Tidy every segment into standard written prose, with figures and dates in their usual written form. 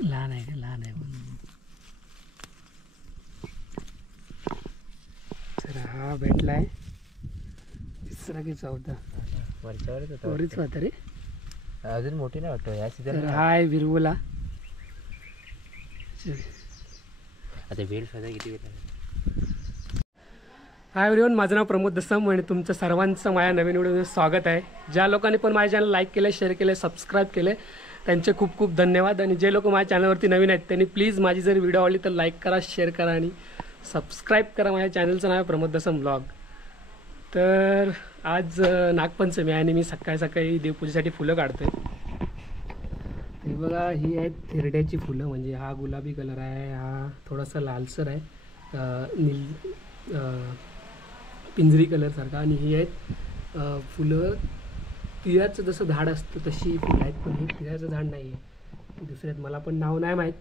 लहान आहे का? लहान आहे. तर हा भेटलाय तिसरा की चौथा वरच होता रे. अजून मोठी नाही वाटतं या सीझन. तर हा आहे विरवला. आता वेळ सध्या किती वेळ. हाय एव्हरीवन, माझं नाव प्रमोद दसम आणि तुमचं सर्वांचं माझ्या नवीन व्हिडिओमध्ये स्वागत आहे. ज्या लोकांनी पण माझ्या चॅनल लाईक केले, शेअर केले, सबस्क्राईब केले त्यांचे खूप खूप धन्यवाद. आणि जे लोक माझ्या चॅनलवरती नवीन आहेत त्यांनी प्लीज माझी जर व्हिडिओ आवडली तर लाईक करा, शेअर करा आणि सबस्क्राईब करा. माझ्या चॅनलचं नाव आहे प्रमोद दसम ब्लॉग. तर आज नागपंचमी आहे आणि मी सकाळी सकाळी देवपूजेसाठी फुलं काढतो आहे. हे बघा, ही आहेत थिरड्याची फुलं. म्हणजे हा गुलाबी कलर आहे, हा थोडासा लालसर आहे, पिंजरी कलरसारखा. आणि ही आहेत फुलं तिळाचं जसं झाड असतं तशी फुलं आहेत, पण हे तिळाचं झाड नाही आहे, दुसरे आहेत, मला पण नाव नाही माहीत.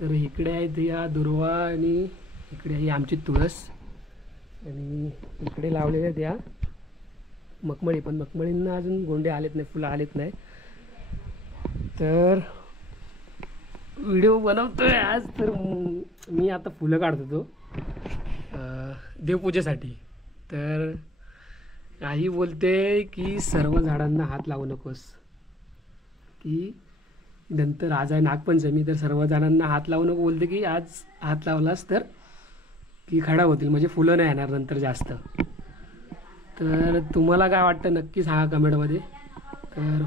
तर इकडे आहेत या दुर्वा आणि इकडे आहे आमची तुळस आणि इकडे लावलेल्या आहेत या मखमळी. पण मखमळींना अजून गोंडे आलेत नाही, फुलं आलेत नाही. तर व्हिडिओ बनवतोय आज. तर मी आता फुलं काढत होतो देवपूजेसाठी. तर आई बोलते की सर्व झाडांना हात लावू नकोस, की नंतर आज आहे नागपंचमी तर सर्व झाडांना हात लावू नको. बोलते की आज हात लावलास तर की खराब होतील, म्हणजे फुलं नाही येणार नंतर जास्त. तर तुम्हाला काय वाटतं नक्की सांगा कमेंटमध्ये. तर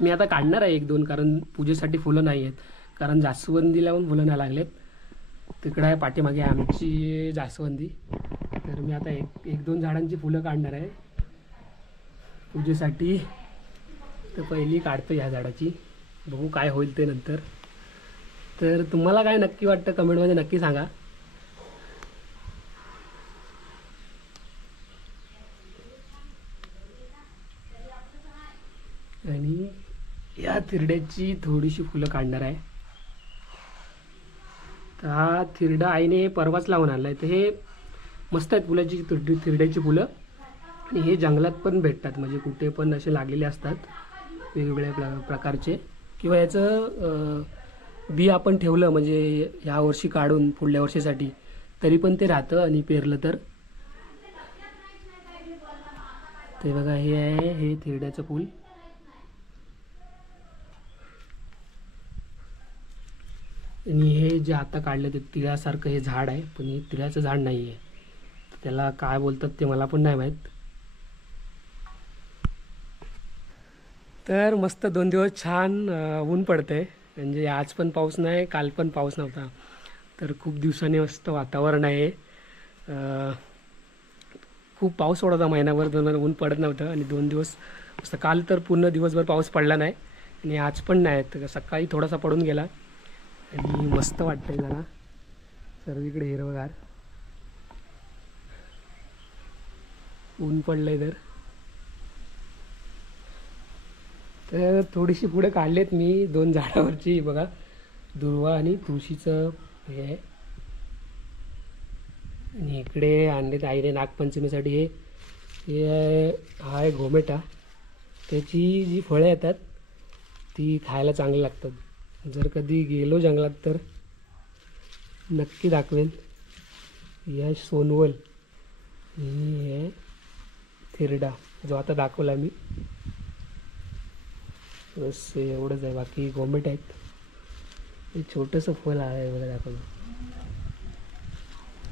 मी आता काढणार आहे 1-2, कारण पूजेसाठी फुलं नाही आहेत, कारण जास्वंदीला पण फुलं नाही लागलेत. तिकडं आहे पाठीमागे आमची जास्वंदी. तर मी आता 1-2 झाडांची फुलं काढणार आहे पूजेसाठी. तर पहिली काढतो ह्या झाडाची, बघू काय होईल ते नंतर. तर तुम्हाला काय नक्की वाटतं कमेंटमध्ये नक्की सांगा. आणि या थिरड्याची थोडीशी फुलं काढणार आहे. तर हा थिरडा आईने परवाच लावून आणला आहे. तर हे मस्त आहेत फुलाची थिरड्याची फुलं. आणि हे जंगलात पण भेटतात, म्हणजे कुठे पण असे लागलेले असतात वेगवेगळ्या प्रकारचे. किंवा याचं बी आपण ठेवलं म्हणजे ह्या वर्षी काढून पुढल्या वर्षीसाठी तरी पण ते राहतं आणि पेरलं तर. ते बघा, हे आहे हे थिरड्याचं फूल. आणि हे जे आता काढलं ते तिळासारखं हे झाड आहे, पण हे तिळाचं झाड नाही आहे. त्याला काय बोलतात ते मला पण नाही माहीत. तर मस्त 2 दिवस छान ऊन पडतंय. म्हणजे आज पण पाऊस नाही, काल पण पाऊस नव्हता. तर खूप दिवसांनी मस्त वातावरण आहे. खूप पाऊस पडत होता महिनाभर, 2 महिने ऊन पडत नव्हतं. आणि 2 दिवस मस्त, काल तर पूर्ण दिवसभर पाऊस पडला नाही आणि आज पण नाही. तर सकाळी थोडासा पडून गेला आणि मस्त वाटतंय जरा सर्वीकडे हिरवगार. ऊन पडलंय तर थोडीशी पुढे काढलेत मी 2 झाडावरची. बघा, दुर्वा आणि तुळशीचं हे आहे. आणि इकडे आणलेत आईने नागपंचमीसाठी हे हा आहे घोमेटा. त्याची जी फळं येतात ती खायला चांगली लागतात. जर कधी गेलो जंगलात तर नक्की दाखवेन. या सोनवल ही आहे थिरडा जो आता दाखवला मी. बस एवढंच आहे, बाकी गोमेट आहेत. हे छोटंसं फळ आहे बघा, दाखवलं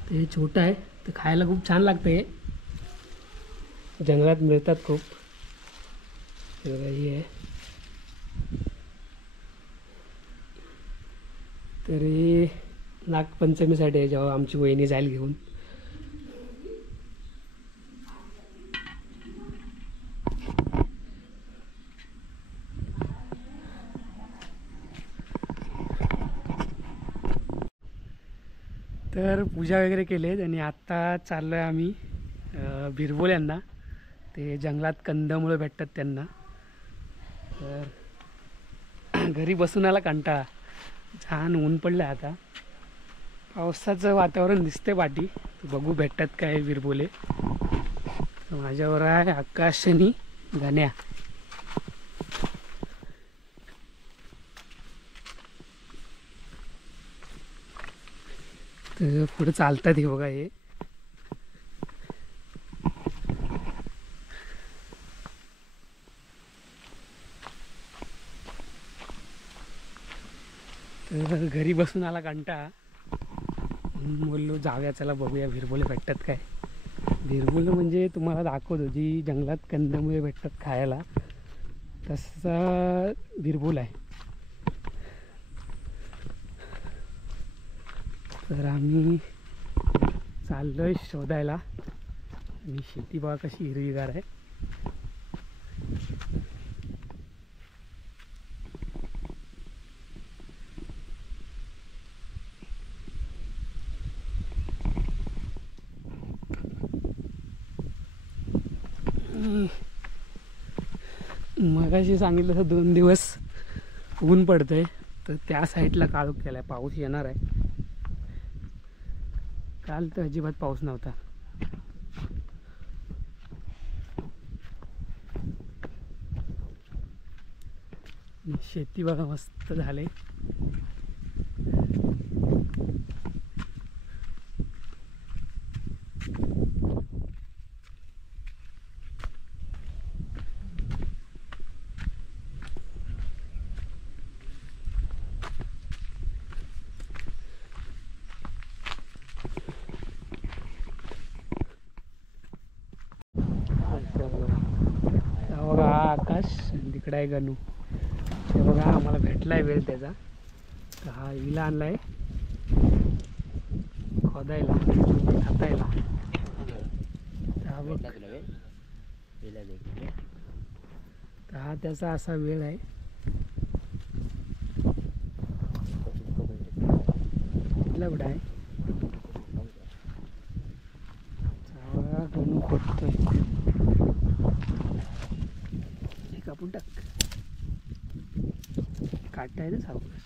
ते छोटं आहे. ते खायला खूप छान लागतं. हे जंगलात मिळतात खूप. हे बघा, ही आहे. तरी नागपंचमीसाठी आहे, जेव्हा आमची वहिनी जाईल घेऊन. तर पूजा वगैरे केली आणि आत्ता चाललो आहे आम्ही बिरबोल्यांना. ते जंगलात कंदमुळं भेटतात त्यांना. तर घरी बसून आला कंटाळा, छान ऊन पडलं आहे. आता पावसाचं वातावरण दिसते पाठी, बघू भेटतात काय बिरबोले. माझ्यावर आहे आकाश आणि गण्या. तर पुढे चालतात हे बघा हे. तर घरी बसून आला कंटाळा, म्हणून बोललो जाऊया चला बघूया भिरबोले भेटतात काय. भिरबोलं म्हणजे तुम्हाला दाखवतो जी जंगलात कंदमुळे भेटतात खायला तसा भिरबोल आहे. तर आम्ही चाललोय शोधायला. आणि शेती बघा कशी हिरवीगार आहे. मगाशी सांगितलं तर 2 दिवस ऊन पडतंय, तर त्या साईडला काळोख केलाय, पाऊस येणार आहे. काल तर अजिबात पाऊस नव्हता. शेती बघा मस्त झाले. बघा हा आकाश, तिकडे आहे गणू. ते बघा आम्हाला भेटलाय वेळ त्याचा. तर हा विला आणलाय खोदायला हातायला. तर हा त्याचा असा वेळ आहे. कुठला कुठं आहे गणू खोदतोय. कापून टाक, काटा आहे ना सावकाश.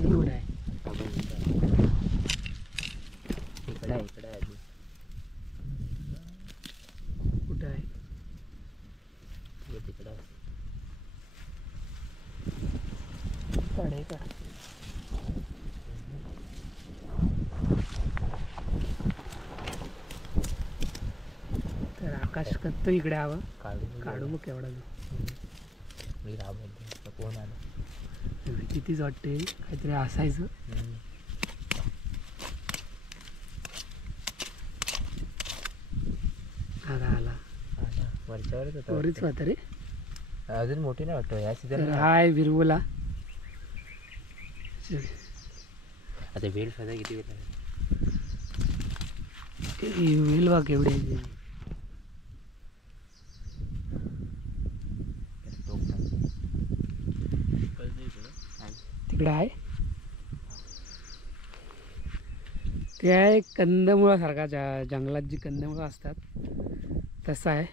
एवढं आहे. कुठं आहे काढे का. तर आकाश कत्तो इकडे हवं काढू मग केवढा कोण आलं कितीच वाटते काहीतरी असायचं. आला आला वरच्यावरच होता वरीच वाटतं रे. अजून मोठी नाही वाटतं या सीझन. हाय भिरबोला. आता वेल सध्या किती वेळ वेल बा केवढे तिकडे आहे. ते आहे कंदमुळासारखा, जंगलात जी कंदमुळं असतात तसं आहे.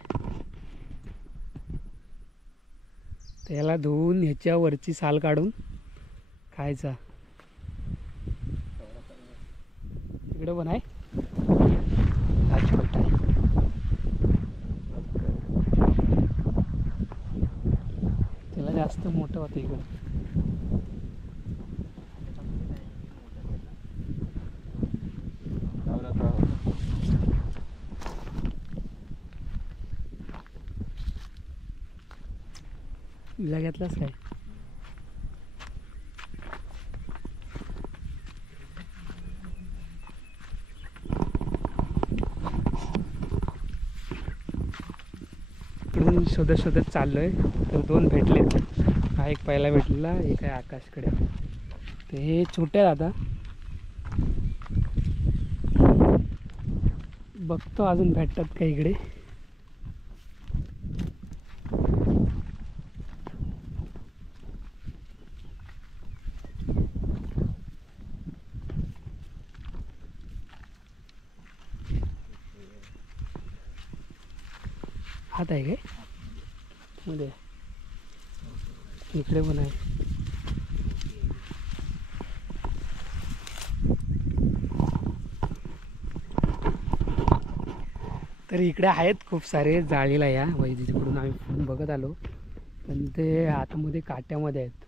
त्याला धुवून ह्याच्यावरची साल काढून खायचा. तिकडे पण आहे राजकोट आहे. त्याला जास्त मोठं होतं इकडं. विला घेतलास काय. इकडून शोधत शोधत चाललोय तर 2 भेटले. हा एक पहिला भेटलेला, एक आहे आकाशकडे. ते हे छोटे आता बघतो अजून भेटतात का इकडे. हात आहे काय मध्ये. इकडे पण आहे. तर इकडे आहेत खूप सारे जाळीला या तिकडून आम्ही फोन बघत आलो, पण ते आतमध्ये काट्यामध्ये आहेत.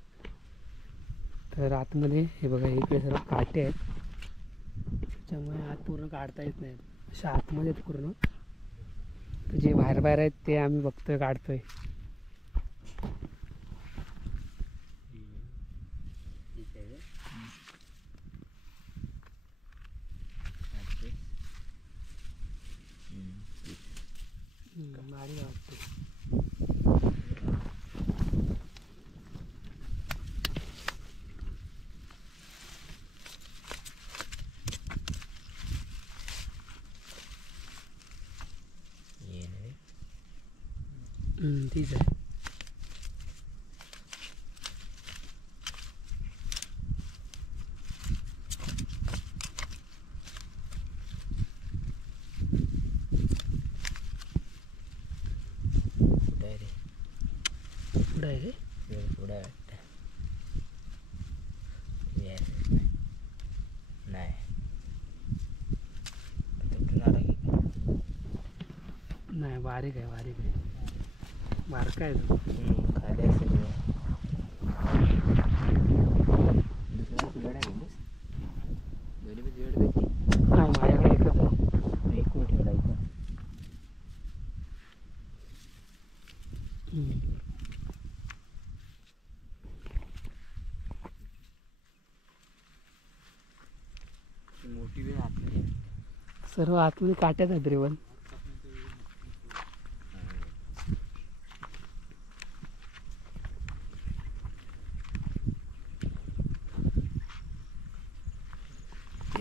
तर आतमध्ये हे बघा इकडे सर्व काटे आहेत, त्याच्यामुळे आत पूर्ण काढता येत नाहीत. अशा आतमध्ये आहेत पूर्ण. तर जे बाहेर बाहेर आहेत ते आम्ही बघतोय, काढतोय. भारी वाटते. तीच आहे. पुढं आहे रे. पुढे वाटतं. नाही नाही, बारीक आहे, बारीक आहे, बारका आहे तो. खाली असेल. दुसरा तुझ्याकडे आहे का? दोन्ही पण तुझ्याकडे पाहिजे. नाही, माझ्याकडे एकच आहे. एक कोण ठेवला इथं. मोठी वेळ आतमध्ये. सर्व आतमध्ये काट्यात आहेत रे पण.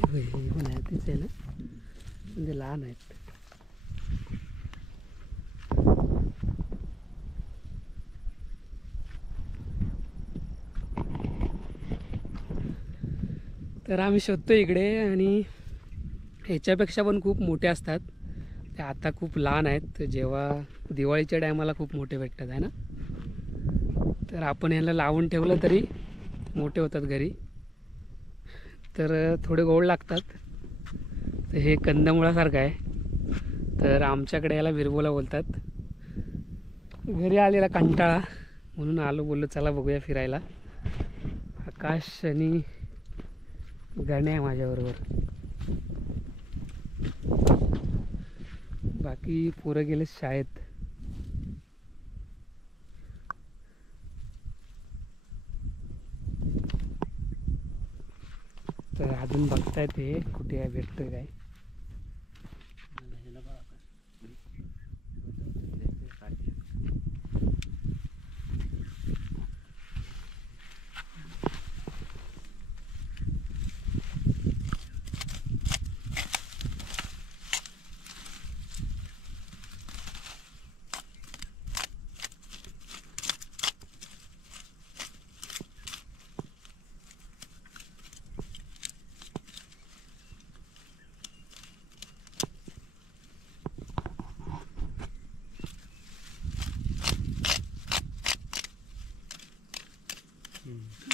हे पण आहे, तेच आहे ना, पण ते लहान आहेत. तर आम्ही शोधतो इकडे, आणि ह्याच्यापेक्षा पण खूप मोठे असतात. ते आता खूप लहान आहेत, जेव्हा दिवाळीच्या टायमाला खूप मोठे भेटतात आहे ना. तर आपण ह्याला लावून ठेवलं तरी मोठे होतात घरी. तर थोडे गोड लागतात. तर हे कंदमुळासारखं आहे, तर आमच्याकडे याला विरबोला बोलतात. घरी आलेला कंटाळा म्हणून आलो, बोललो चला बघूया फिरायला. आकाश आणि गणे आहे माझ्याबरोबर, बाकी पोरं गेले शाळेत. तर अजून बघतायत हे कुठे आहे, भेटतोय काय.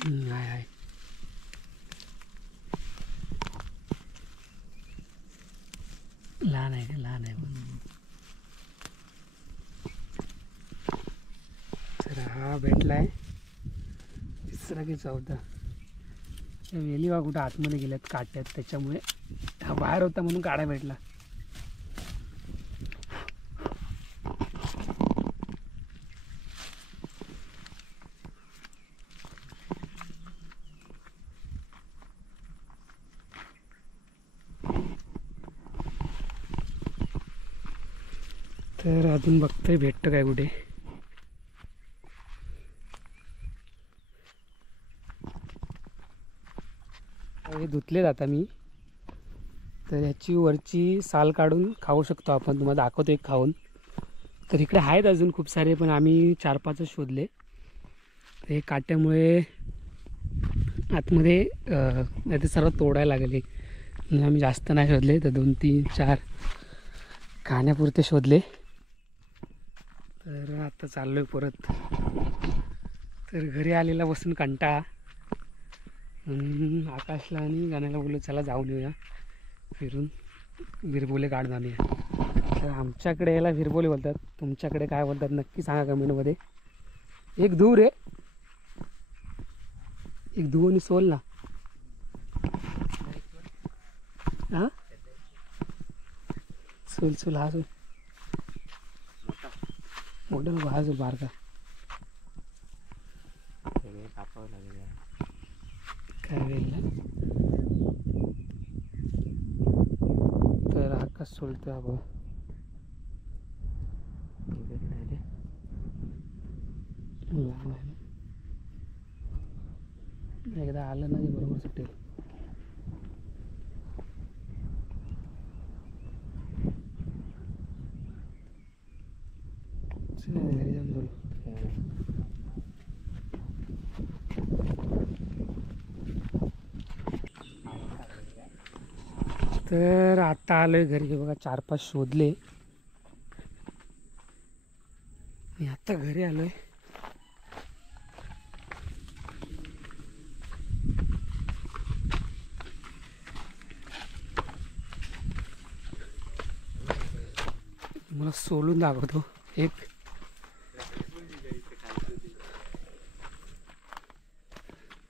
आहे आहे. लहान आहे का, लहान आहे पण. तर हा भेटला आहे, तिसरा की चौथा. वेली बा कुठं आतमध्ये गेल्यात काट्यात, त्याच्यामुळे हा बाहेर होता म्हणून काढा भेटला. तर अजून बघतोय भेटतं काय कुठे. हे धुतले आता मी, तर ह्याची वरची साल काढून खाऊ शकतो आपण. तुम्हाला दाखवतो एक खाऊन. तर इकडे आहेत अजून खूप सारे, पण आम्ही 4-5 शोधले. तर हे काट्यामुळे आतमध्ये नाही ते सर्व तोडायला लागले, म्हणजे आम्ही जास्त नाही शोधले, तर 2-3-4 खाण्यापुरते शोधले. तर आता चाललो आहे परत. तर घरी आलेला बसून कंटाळा, आकाशला आणि गाण्याला बोललो चला जाऊन येऊया फिरून, विरबोले काढून आणूया. तर आमच्याकडे याला विरबोली बोलतात, तुमच्याकडे काय बोलतात नक्की सांगा कमेंटमध्ये. एक धूर रे, एक धू आणि सोल ना. हां सोल सोल हा सोल मोठा नको, हा सोल बारका. सगळे कापावं लागेल यार. काय वेळ तर आकाश सोलतो हा बघ. निघत नाही रे. लहान आहे ना, एकदा आलं ना की बरोबर सुटेल. घरी जाऊन बोलू. तर आता आलोय घरी. हे बघा 4-5 शोधले मी आता घरी आलोय. मला सोलून दाखवतो एक.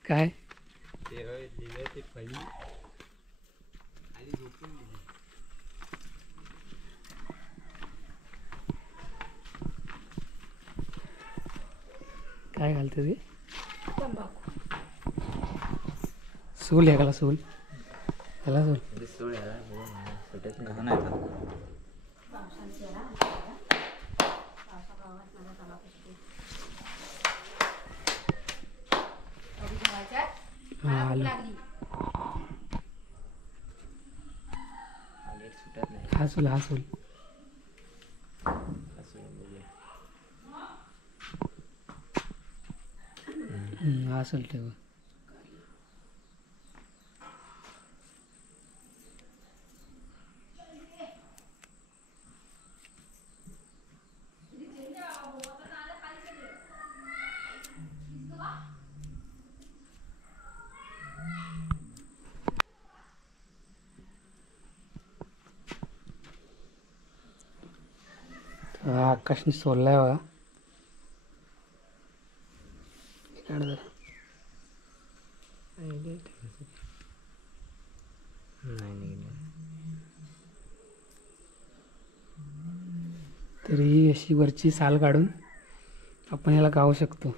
काय काय घालते ते सोल आहे, सोल याला सोल. सोड याला सुटत नाही. हा आलो. सुटत नाही. हा सोल, हा सोल. हा सोल ठेव. आकाशने सोललाय बघा. काढ जरा. तर ही अशी वरची साल काढून आपण याला गावू शकतो.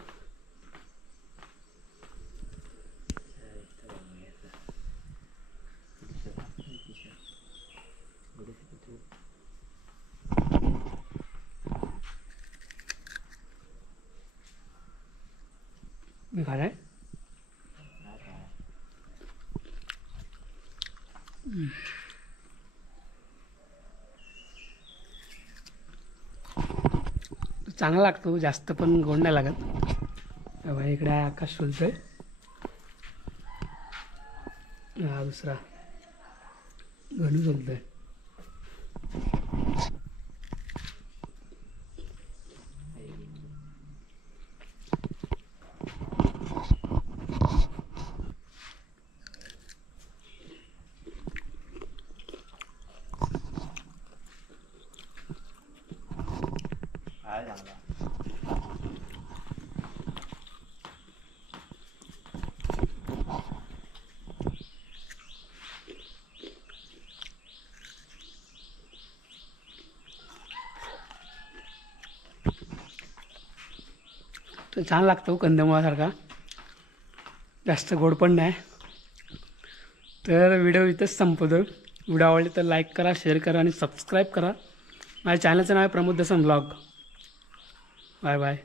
मी खालाय चांगला लागतो, जास्त पण गोड नाही लागत. तेव्हा इकडे आकाश सोलतोय. हा दुसरा गणू सोलतोय. तो छान लागतो कंदमुळासारखा, जास्त गोड पण नाही. तर व्हिडिओ इथंच संपवतो. व्हिडिओ आवडले तर लाईक करा, शेअर करा आणि सबस्क्राईब करा. माझ्या चॅनलचं नाव आहे प्रमोद दसन ब्लॉग. Bye bye.